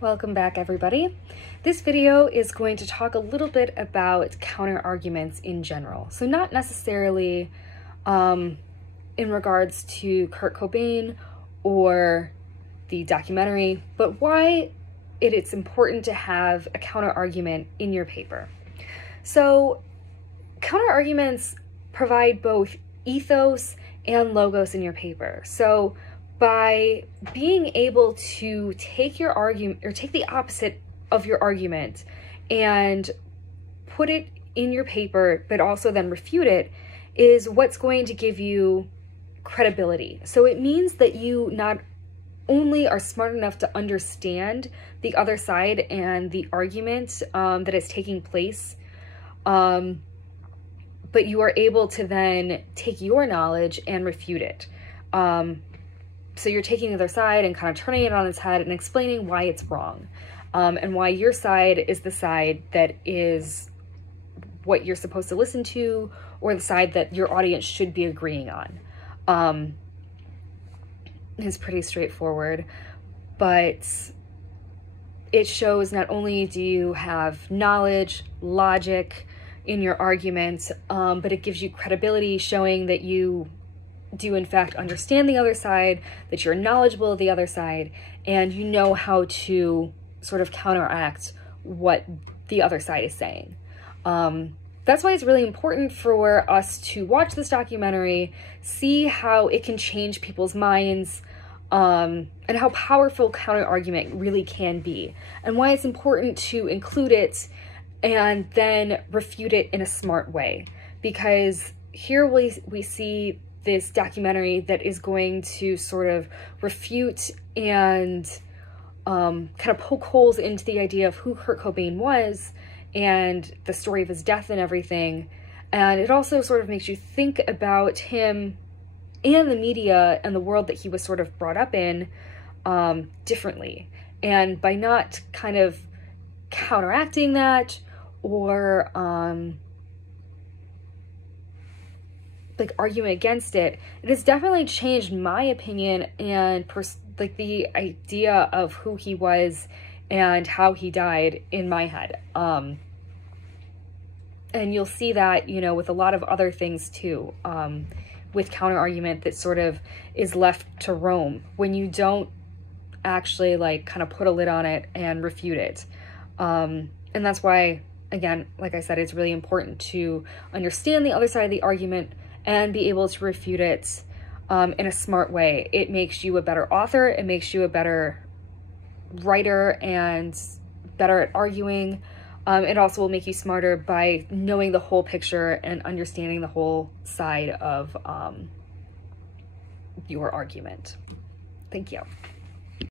Welcome back, everybody. This video is going to talk a little bit about counter arguments in general. So not necessarily in regards to Kurt Cobain or the documentary, but why it's important to have a counter argument in your paper. So counter arguments provide both ethos and logos in your paper. So by being able to take your argument, or take the opposite of your argument and put it in your paper, but also then refute it, is what's going to give you credibility. So it means that you not only are smart enough to understand the other side and the argument that is taking place, but you are able to then take your knowledge and refute it. So you're taking the other side and kind of turning it on its head and explaining why it's wrong, and why your side is the side that is what you're supposed to listen to, or the side that your audience should be agreeing on. It's pretty straightforward, but it shows not only do you have knowledge, logic in your argument, but it gives you credibility, showing that you do in fact understand the other side, that you're knowledgeable of the other side, and you know how to sort of counteract what the other side is saying. That's why it's really important for us to watch this documentary, see how it can change people's minds, and how powerful counter argument really can be, and why it's important to include it and then refute it in a smart way. Because here we see this documentary that is going to sort of refute and kind of poke holes into the idea of who Kurt Cobain was and the story of his death and everything. And it also sort of makes you think about him and the media and the world that he was sort of brought up in differently. And by not kind of counteracting that or like arguing against it, it has definitely changed my opinion and like the idea of who he was and how he died in my head. And you'll see that, you know, with a lot of other things too, with counter argument that sort of is left to roam when you don't actually like kind of put a lid on it and refute it. And that's why, again, like I said, it's really important to understand the other side of the argument and be able to refute it in a smart way. It makes you a better author, it makes you a better writer and better at arguing. It also will make you smarter by knowing the whole picture and understanding the whole side of your argument. Thank you.